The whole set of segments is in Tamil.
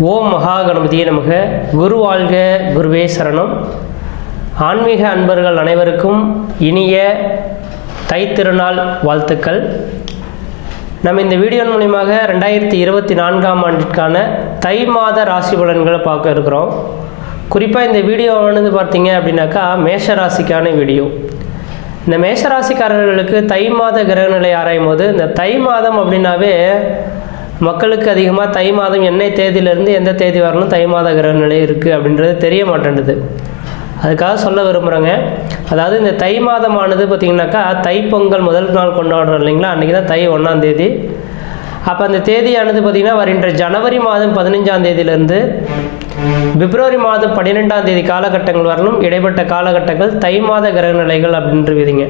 ஓம் மகா கணபதியே நமக. குரு வாழ்க, குருவே சரணம். ஆன்மீக அன்பர்கள் அனைவருக்கும் இனிய தைத்திருநாள் வாழ்த்துக்கள். நம்ம இந்த வீடியோ மூலியமாக 2024ஆம் ஆண்டிற்கான தை மாத ராசி பலன்களை பார்க்க இருக்கிறோம். குறிப்பாக இந்த வீடியோவானது பார்த்தீங்க அப்படின்னாக்கா மேஷ ராசிக்கான வீடியோ. இந்த மேஷராசிக்காரர்களுக்கு தை மாத கிரகநிலை ஆராயும் போது இந்த தை மாதம் அப்படின்னாவே மக்களுக்கு அதிகமாக தை மாதம் என்ன தேதியிலேருந்து எந்த தேதி வரணும் தை மாத கிரகநிலை இருக்குது அப்படின்றது தெரிய மாட்டேன்டுது. அதுக்காக சொல்ல விரும்புகிறேங்க. அதாவது இந்த தை மாதமானது பார்த்திங்கனாக்கா தைப்பொங்கல் முதல் நாள் கொண்டாடுறோம் இல்லைங்களா, அன்றைக்கி தான் தை 1ஆம் தேதி. அப்போ அந்த தேதியானது பார்த்திங்கன்னா வருகின்ற ஜனவரி மாதம் 15ஆம் தேதியிலேருந்து பிப்ரவரி மாதம் 12ஆம் தேதி காலகட்டங்கள் வரணும். இடைப்பட்ட காலகட்டங்கள் தை மாத கிரகநிலைகள் அப்படின்ற விதிங்க.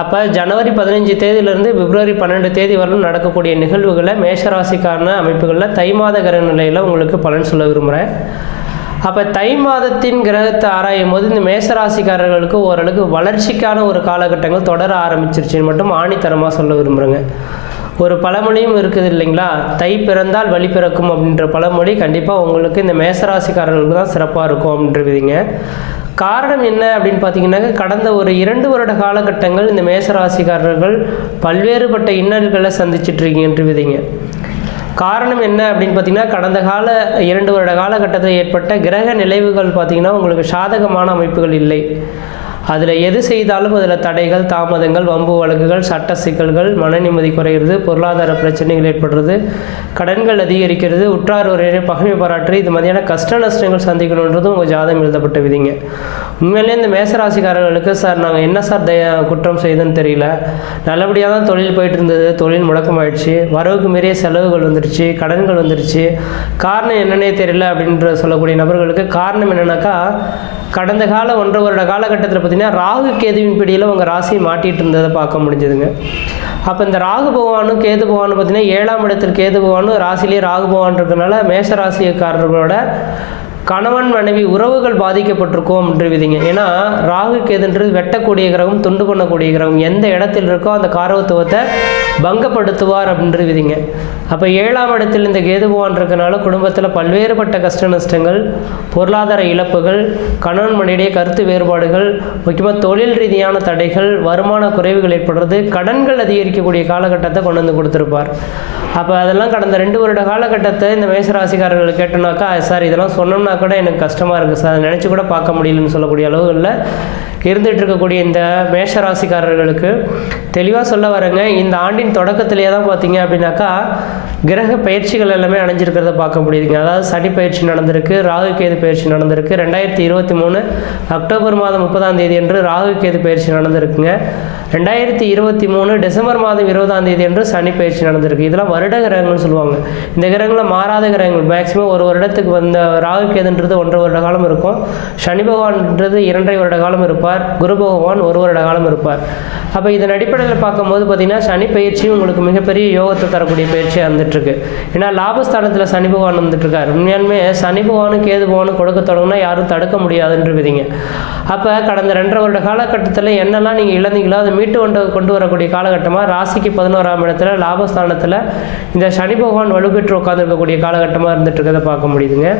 அப்போ ஜனவரி 15 தேதியிலேருந்து பிப்ரவரி 12 தேதி வரலும் நடக்கக்கூடிய நிகழ்வுகளை மேஷராசிக்கான அமைப்புகளில் தை மாத கிரகநிலையில் உங்களுக்கு பலன் சொல்ல விரும்புகிறேன். அப்போ தை மாதத்தின் கிரகத்தை ஆராயும் போது இந்த மேஷராசிக்காரர்களுக்கு ஓரளவுக்கு வளர்ச்சிக்கான ஒரு காலகட்டங்கள் தொடர ஆரம்பிச்சிருச்சுன்னு மட்டும் ஆணித்தரமாக சொல்ல விரும்புகிறேங்க. ஒரு பழமொழியும் இருக்குது இல்லைங்களா, தை பிறந்தால் வழி பிறக்கும் அப்படின்ற பழமொழி கண்டிப்பாக உங்களுக்கு இந்த மேஷராசிக்காரர்களுக்கு தான் சிறப்பாக இருக்கும் அப்படின்ற விதிங்க. காரணம் என்ன அப்படின்னு பார்த்தீங்கன்னாக்க கடந்த ஒரு 2 வருட காலகட்டங்கள் இந்த மேஷராசிக்காரர்கள் பல்வேறுபட்ட இன்னல்களை சந்திச்சுட்டு இருக்கீங்கன்ற விதிங்க. காரணம் என்ன அப்படின்னு பார்த்தீங்கன்னா கடந்த 2 வருட காலகட்டத்தில் ஏற்பட்ட கிரக நிலைவுகள் பார்த்தீங்கன்னா உங்களுக்கு சாதகமான அமைப்புகள் இல்லை. அதில் எது செய்தாலும் அதில் தடைகள், தாமதங்கள், வம்பு வழக்குகள், சட்ட சிக்கல்கள், மன நிம்மதி குறைகிறது, பொருளாதார பிரச்சனைகள் ஏற்படுறது, கடன்கள் அதிகரிக்கிறது, உற்றார் உறவினரை பகைமை பாராட்டு, இது மாதிரியான கஷ்ட நஷ்டங்கள் சந்திக்கணுன்றது உங்கள் ஜாதகம் எழுதப்பட்ட விதிங்க. உண்மையிலே இந்த மேசராசிக்காரர்களுக்கு சார் நாங்கள் என்ன சார் குற்றம் செய்தோன்னு தெரியல, நல்லபடியாக தான் தொழில் போயிட்டு இருந்தது, தொழில் முடக்கமாயிடுச்சு, வரவுக்கு மீறிய செலவுகள் வந்துடுச்சு, கடன்கள் வந்துடுச்சு, காரணம் என்னன்னே தெரியல அப்படின்ற சொல்லக்கூடிய நபர்களுக்கு காரணம் என்னன்னாக்கா கடந்த 1.5 வருட காலகட்டத்தில் பார்த்தீங்கன்னா ராகு கேதுவின் பிடியில் உங்கள் ராசியை மாட்டிகிட்டு இருந்ததை பார்க்க முடிஞ்சதுங்க. அப்போ இந்த ராகு பகவானும் கேது பகவானும் பார்த்தீங்கன்னா 7ஆம் இடத்தில் கேது பகவானும் ராசிலேயே ராகு பகவான் இருக்கிறதுனால மேஷராசிக்காரர்களோட கணவன் மனைவி உறவுகள் பாதிக்கப்பட்டிருக்கோம் என்று விதிங்க. ஏன்னா ராகு கேதுன்றது வெட்டக்கூடிய கிரகம், துண்டு பண்ணக்கூடிய கிரகம், எந்த இடத்தில் இருக்கோ அந்த காரவத்துவத்தை பங்கப்படுத்துவார் அப்படின்ற விதிங்க. அப்போ 7ஆம் இடத்தில் இந்த கேது பகவான் இருக்கனால குடும்பத்தில் பல்வேறுபட்ட கஷ்ட நஷ்டங்கள், பொருளாதார இழப்புகள், கணவன் மனைவிடைய கருத்து வேறுபாடுகள், முக்கியமாக தொழில் ரீதியான தடைகள், வருமான குறைவுகள் ஏற்படுறது, கடன்கள் அதிகரிக்கக்கூடிய காலகட்டத்தை கொண்டு வந்து கொடுத்துருப்பார். அப்போ அதெல்லாம் கடந்த 2 வருட காலகட்டத்தை இந்த மேஷராசிக்காரர்கள் கேட்டோம்னாக்கா சார் இதெல்லாம் சொன்னோம்னா கூட எனக்கு கஷ்டமாக இருக்குது சார், அதை நினச்சி கூட பார்க்க முடியலன்னு சொல்லக்கூடிய அளவுகளில் இருந்துகிட்டு இருக்கக்கூடிய இந்த மேஷராசிக்காரர்களுக்கு தெளிவாக சொல்ல வரேங்க. இந்த ஆண்டின் தொடக்கத்திலே தான் பார்த்தீங்க அப்படின்னாக்கா கிரக பயிற்சிகள் எல்லாமே அணைஞ்சிருக்கிறத பார்க்க முடியுதுங்க. அதாவது சனி பயிற்சி நடந்திருக்கு, ராகு கேது பயிற்சி நடந்திருக்கு. 2023 அக்டோபர் மாதம் 30ஆம் தேதி என்று ராகு கேது பயிற்சி நடந்திருக்குங்க. 2023 டிசம்பர் மாதம் 20ஆம் தேதி என்று சனி பயிற்சி நடந்திருக்கு. இதெல்லாம் வருட கிரகங்கள்னு சொல்லுவாங்க. இந்த கிரகங்களை மாறாத கிரகங்கள். மேக்சிமம் ஒரு வருடத்துக்கு வந்த ராகு கேதுன்றது 1.5 வருட காலம் இருக்கும், சனி பகவான்ன்றது 2.5 வருட காலம் இருப்பார், குரு பகவான் 1 வருட காலம் இருப்பார். அப்போ இதன் அடிப்படையில் பார்க்கும்போது பார்த்தீங்கன்னா சனி பயிற்சியும் உங்களுக்கு மிகப்பெரிய யோகத்தை தரக்கூடிய பயிற்சியாக வந்துட்டுருக்கு. ஏன்னா லாபஸ்தானத்தில் சனி பகவான் வந்துட்டுருக்கார். உண்மையாலுமே சனி பகவானும் கேது பகவானும் கொடுக்க தொடங்கினா யாரும் தடுக்க முடியாதுன்ற விதிங்க. அப்போ கடந்த 2.5 வருட காலகட்டத்தில் என்னெல்லாம் நீங்கள் இழந்தீங்களோ அதை மீட்டு கொண்டு வரக்கூடிய காலகட்டமாக ராசிக்கு 11ஆம் இடத்துல லாபஸ்தானத்தில் இந்த சனி பகவான் வலுப்பெற்று உட்காந்துருக்கக்கூடிய காலகட்டமாக இருந்துட்டு இருக்கிறத பார்க்க முடியுதுங்க.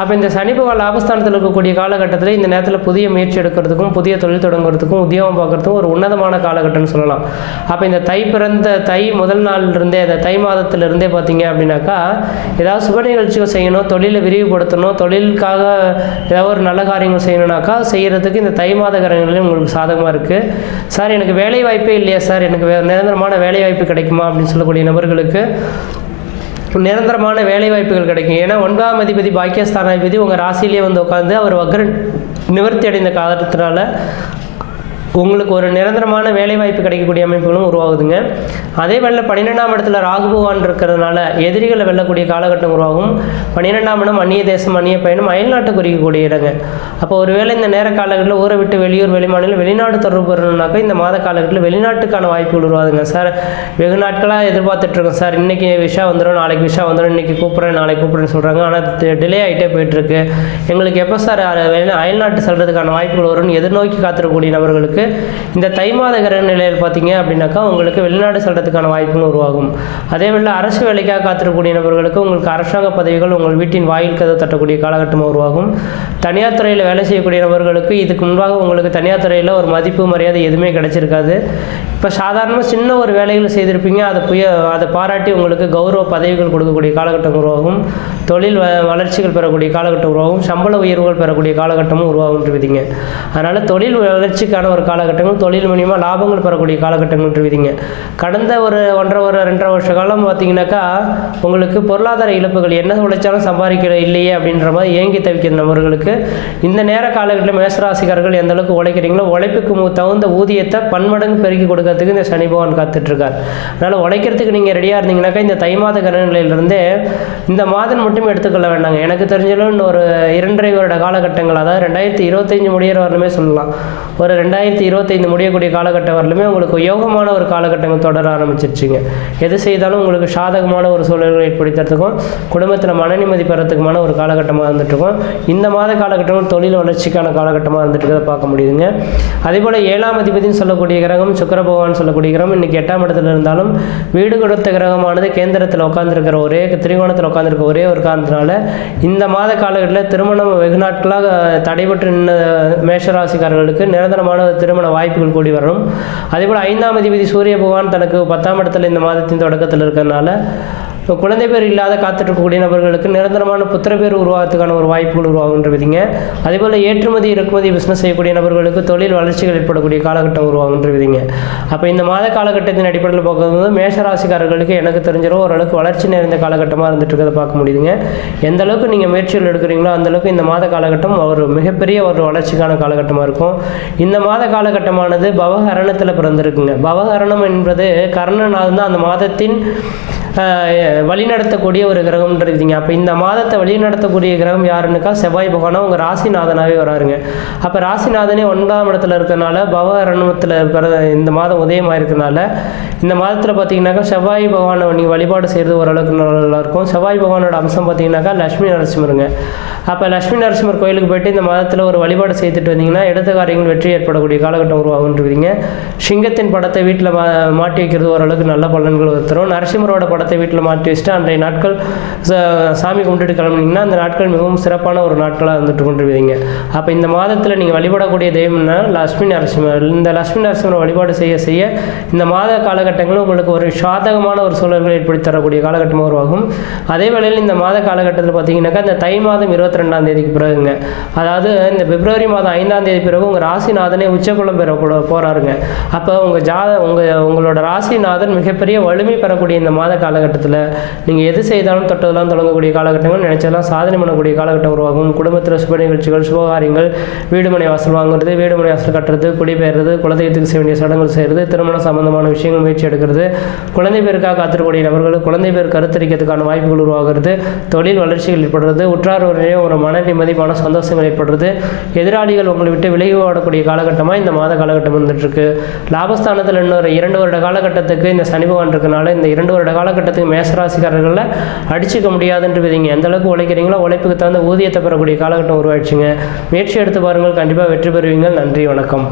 அப்போ இந்த சனி பகவான் லாபஸ்தானத்தில் இருக்கக்கூடிய காலகட்டத்தில் இந்த நேரத்தில் புதிய முயற்சி எடுக்கிறதுக்கும், புதிய தொழில் தொடங்குறதுக்கும், உத்தியோகம் பார்க்குறதுக்கும் ஒரு உன்னதமான காலகட்டம்னு சொல்லலாம். அப்போ இந்த தை முதல் நாளிலிருந்தே, அந்த தை மாதத்திலிருந்தே பார்த்தீங்க அப்படின்னாக்கா ஏதாவது சுப நிகழ்ச்சிகள் செய்யணும், தொழிலை விரிவுபடுத்தணும், தொழிலுக்காக ஏதாவது ஒரு நல்ல காரியங்கள் செய்யணும்னாக்கா செய்கிறதுக்கு இந்த தை மாத கிரகங்களும் உங்களுக்கு சாதகமாக இருக்குது. சார் எனக்கு வேலை வாய்ப்பே இல்லையா சார், எனக்கு நிரந்தரமான வேலை வாய்ப்பு கிடைக்குமா அப்படின்னு சொல்லக்கூடிய நபர்களுக்கு நிரந்தரமான வேலை வாய்ப்புகள் கிடைக்கும். ஏன்னா 9ஆம் அதிபதி பாக்கியஸ்தானாதிபதி உங்கள் ராசியிலேயே வந்து உட்காந்து அவர் வக்ர நிவர்த்தி அடைந்த காலத்தினால உங்களுக்கு ஒரு நிரந்தரமான வேலைவாய்ப்பு கிடைக்கக்கூடிய அமைப்புகளும் உருவாகுதுங்க. அதே வேளையில் 12ஆம் இடத்துல ராகு பகவான் இருக்கிறதுனால எதிரிகளை வெல்லக்கூடிய காலகட்டம் உருவாகும். 12ஆம் இடம் அந்நிய தேசம், அந்நிய பயணம், அயல்நாட்டை குறிக்கக்கூடிய இடங்க. அப்போ ஒருவேளை இந்த நேர காலகட்டத்தில் ஊரை விட்டு வெளியூர், வெளிமாநிலம், வெளிநாடு தொடர்பு வரணும்னாக்கா இந்த மாத காலகட்டத்தில் வெளிநாட்டுக்கான வாய்ப்புகள் உருவாதுங்க. சார் வெகு நாட்களாக எதிர்பார்த்துட்ருக்கோம் சார், இன்றைக்கி விஷா வந்துடும், நாளைக்கு விஷா வந்துடும், இன்றைக்கி கூப்பிட்றேன், நாளைக்கு கூப்பிட்றேன்னு சொல்கிறாங்க, ஆனால் டிலே ஆகிட்டே போயிட்டுருக்கு, எங்களுக்கு எப்போ சார் அயல்நாட்டு செல்றதுக்கான வாய்ப்புகள் வரும்னு எதிர்நோக்கி காத்திருக்கக்கூடிய நபர்களுக்கு உங்களுக்கு இந்த தை மாத கிரக நிலையில் பார்த்தீங்க அப்படின்னாக்கா உங்களுக்கு வெளிநாடு செல்றதுக்கான வாய்ப்புகள் உருவாகும். அதேவேளை அரசு வேலைக்காக காத்திருக்கக்கூடிய நபர்களுக்கு உங்களுக்கு அரசாங்க பதவிகள் உங்கள் வீட்டின் வாயில் கதவு தட்டக்கூடிய காலகட்டமாக உருவாகும். தனியார் துறையில் வேலை செய்யக்கூடிய நபர்களுக்கு இதுக்கு முன்பாக உங்களுக்கு தனியார் துறையில் ஒரு மதிப்பு மரியாதை எதுவுமே கிடைச்சிருக்காது. இப்போ சாதாரணமாக சின்ன ஒரு வேலைகள் செய்திருப்பீங்க, அதை பாராட்டி உங்களுக்கு கௌரவ பதவிகள் கொடுக்கக்கூடிய காலகட்டம் உருவாகும். தொழில் வளர்ச்சிகள் பெறக்கூடிய காலகட்டம் உருவாகும். சம்பள உயர்வுகள் பெறக்கூடிய காலகட்டமும் உருவாகுன்றீங்க. அதனால் தொழில் வளர்ச்சிக்கான ஒரு காலகட்டங்கள், தொழில் மூலியமாக லாபங்கள் பெறக்கூடிய காலகட்டங்கள்ன்றீங்க. கடந்த ஒரு 1.5 வருஷ காலம் பார்த்தீங்கன்னாக்கா உங்களுக்கு பொருளாதார இழப்புகள், என்ன உழைச்சாலும் சம்பாதிக்கிற இல்லையே அப்படின்ற மாதிரி ஏங்கி தவிக்கிற நபர்களுக்கு இந்த நேர காலகட்டத்தில் மேசராசிக்காரர்கள் எந்த அளவுக்கு உழைக்கிறீங்களோ உழைப்புக்கு தகுந்த ஊதியத்தை பன்மடங்கு பெருக்கி கொடுக்கறதுக்கு இந்த சனி பகவான் காத்துட்ருக்கார். அதனால் உழைக்கிறதுக்கு நீங்கள் ரெடியாக இருந்தீங்கன்னாக்கா இந்த தை மாத கிரகநிலையிலிருந்தே இந்த மாதம் மட்டும் எடுத்துக்கொள்ள வேண்டாங்க. எனக்கு தெரிஞ்சாலும் இன்னும் ஒரு 2.5 வருட காலகட்டங்கள், அதாவது 2025 முடிகிற வரலுமே சொல்லலாம், ஒரு 2025 முடியக்கூடிய காலகட்டம் வரலுமே உங்களுக்கு யோகமான ஒரு காலகட்டங்கள் தொடர ஆரம்பிச்சிருச்சுங்க. எது செய்தாலும் உங்களுக்கு சாதகமான ஒரு சூழல்களை ஏற்படுத்துறதுக்கும் குடும்பத்தில் மன நிம்மதி பெறத்துக்குமான ஒரு காலகட்டமாக இருந்துட்டுருக்கும். இந்த மாத காலகட்டங்கள் தொழில் வளர்ச்சிக்கான காலகட்டமாக இருந்துட்டு இருக்கிறத பார்க்க முடியுதுங்க. அதேபோல் 7ஆம் அதிபதினு சொல்லக்கூடிய கிரகம் சுக்கிர பகவான் சொல்லக்கூடிய கிரகம் இன்றைக்கி 8ஆம் இடத்துல இருந்தாலும் வீடு கொடுத்த கிரகமானது கேந்திரத்தில் உட்காந்துருக்கிற திரிகோணத்தில் உட்காந்துருக்க ஒரே ஒரு காரணத்தினால இந்த மாத காலகட்டத்தில் திருமணம் வெகு நாட்களாக தடைபட்டு நின்ற மேஷராசிக்காரர்களுக்கு நிரந்தரமான திருமண வாய்ப்புகள் கூடி வரும். அதேபோல் 5ஆம் அதிபதி சூரிய பகவான் தனக்கு 10ஆம் இடத்துல இந்த மாதத்தின் தொடக்கத்தில் இருக்கிறதுனால குழந்தை பேர் இல்லாத காத்துட்ருக்கக்கூடிய நபர்களுக்கு நிரந்தரமான புத்திர பேர் உருவாகிறதுக்கான ஒரு வாய்ப்புகள் உருவாகுன்றவிதிங்க. அதேபோல் ஏற்றுமதி இறக்குமதி பிஸ்னஸ் செய்யக்கூடிய நபர்களுக்கு தொழில் வளர்ச்சிகள் ஏற்படக்கூடிய காலகட்டம் உருவாகுன்றவிதிங்க. அப்போ இந்த மாத காலகட்டத்தின் அடிப்படையில் பார்க்கும்போது மேஷராசிக்காரர்களுக்கு எனக்கு தெரிஞ்சிடும் ஓரளவுக்கு வளர்ச்சி நிறைந்த காலகட்டமாக இருந்துட்டு இருக்கிறத பார்க்க முடியுதுங்க. எந்த அளவுக்கு நீங்கள் முயற்சிகள் எடுக்கிறீங்களோ அந்தளவுக்கு இந்த மாத காலகட்டம் ஒரு மிகப்பெரிய ஒரு வளர்ச்சிக்கான காலகட்டமாக இருக்கும். இந்த மாத காலகட்டமானது பவகரணத்தில் பிறந்திருக்குங்க. பவகரணம் என்பது கர்ணநாதன் தான் அந்த மாதத்தின் வழிநடத்தக்கூடிய ஒரு கிரகம்ன்றீங்க. அப்போ இந்த மாதத்தை வழிநடத்தக்கூடிய கிரகம் யாருன்னுக்கா செவ்வாய் பகவானா உங்கள் ராசிநாதனாகவே வராருங்க. அப்போ ராசிநாதனே 9ஆம் இடத்துல இருக்கிறனால பவகரணத்தில் இந்த மாதம் உதயமாக இருக்கிறனால இந்த மாதத்தில் பார்த்தீங்கன்னாக்கா செவ்வாய் பகவானை நீங்கள் வழிபாடு செய்கிறது ஓரளவுக்கு நல்லாயிருக்கும். செவ்வாய் பகவானோட அம்சம் பார்த்தீங்கன்னாக்கா லட்சுமி நரசிம்மருங்க. அப்போ லட்சுமி நரசிம்மர் கோயிலுக்கு போய்ட்டு இந்த மாதத்தில் ஒரு வழிபாடு செய்துட்டு வந்தீங்கன்னா எடுத்த காரியங்கள் வெற்றி ஏற்படக்கூடிய காலகட்டம் உருவாகுன்றீங்க. சிங்கத்தின் படத்தை வீட்டில் மாட்டி வைக்கிறது ஓரளவுக்கு நல்ல பலன்கள் தரும். நரசிம்மரோட படத்தை வீட்டில் மாட்டி வச்சுட்டு அன்றைய நாட்கள் சாமி கும்பிட்டுட்டு கிளம்புனீங்கன்னா அந்த நாட்கள் மிகவும் சிறப்பான ஒரு நாட்களாக இருந்துட்டு கொண்டுருவீங்க. அப்போ இந்த மாதத்தில் நீங்கள் வழிபடக்கூடிய தெய்வம்னா லட்சுமி நரசிம்மர். இந்த லட்சுமி நரசிம்மரை வழிபாடு செய்ய செய்ய இந்த மாத காலகட்டங்களும் உங்களுக்கு ஒரு சாதகமான ஒரு சூழல்களை ஏற்படுத்தி தரக்கூடிய காலகட்டமாக உருவாகும். அதே வேளையில் இந்த மாத காலகட்டத்தில் பார்த்தீங்கன்னாக்கா இந்த தை மாதம் 22ஆம் தேதிக்கு பிறகுங்க, அதாவது இந்த பிப்ரவரி மாதம் 5ஆம் தேதி பிறகு உங்கள் ராசிநாதனே உச்சகுலம் பெற போகிறாருங்க. அப்போ உங்களோட ராசிநாதன் மிகப்பெரிய வலிமை பெறக்கூடிய இந்த மாத காலகட்டத்தில் நீங்கள் எது செய்தாலும் தொட்டதெல்லாம் தொடங்கக்கூடிய காலகட்டங்கள், நினைச்சதெல்லாம் சாதனை பண்ணக்கூடிய காலகட்டம் உருவாகும். குடும்பத்தில் சுப நிகழ்ச்சிகள், சுபகாரியங்கள், வீடுமனை வாசல் வாங்குறது, வீடுமனை வாசல் கட்டுறது, குடிபெயர்றது, குலதெய்வத்துக்கு செய்ய வேண்டிய சடங்குகள் செய்கிறது, திருமணம் சம்பந்தமான விஷயங்கள் முயற்சி எடுக்கிறது, குழந்தை பேருக்காக காத்திருக்கக்கூடிய நபர்கள் குழந்தை பேர் கருத்தரிக்கிறதுக்கான வாய்ப்புகள் உருவாகிறது, தொழில் வளர்ச்சிகள் ஏற்படுறது, உற்றார் ஒரு மன நிம்மதி மன சந்தோஷங்கள் ஏற்படுறது, எதிராளிகள் உங்களை விட்டு விலகி ஓடக்கூடிய காலகட்டமாக இந்த மாத காலகட்டம் இருந்துட்டுருக்கு. லாபஸ்தானத்தில் இன்னொரு 2 வருட காலகட்டத்துக்கு இந்த சனி பகவான் இருக்கனால இந்த 2 வருட காலகட்டத்துக்கு மேசராசிக்காரர்களில் அடிச்சுக்க முடியாதுன்றீங்க. எந்த அளவுக்கு உழைக்கிறீங்களோ உழைப்புக்கு தகுந்த ஊதியத்தை பெறக்கூடிய காலகட்டம் உருவாயிடுச்சுங்க. முயற்சி எடுத்து பாருங்கள், கண்டிப்பாக வெற்றி பெறுவீங்க. நன்றி, வணக்கம்.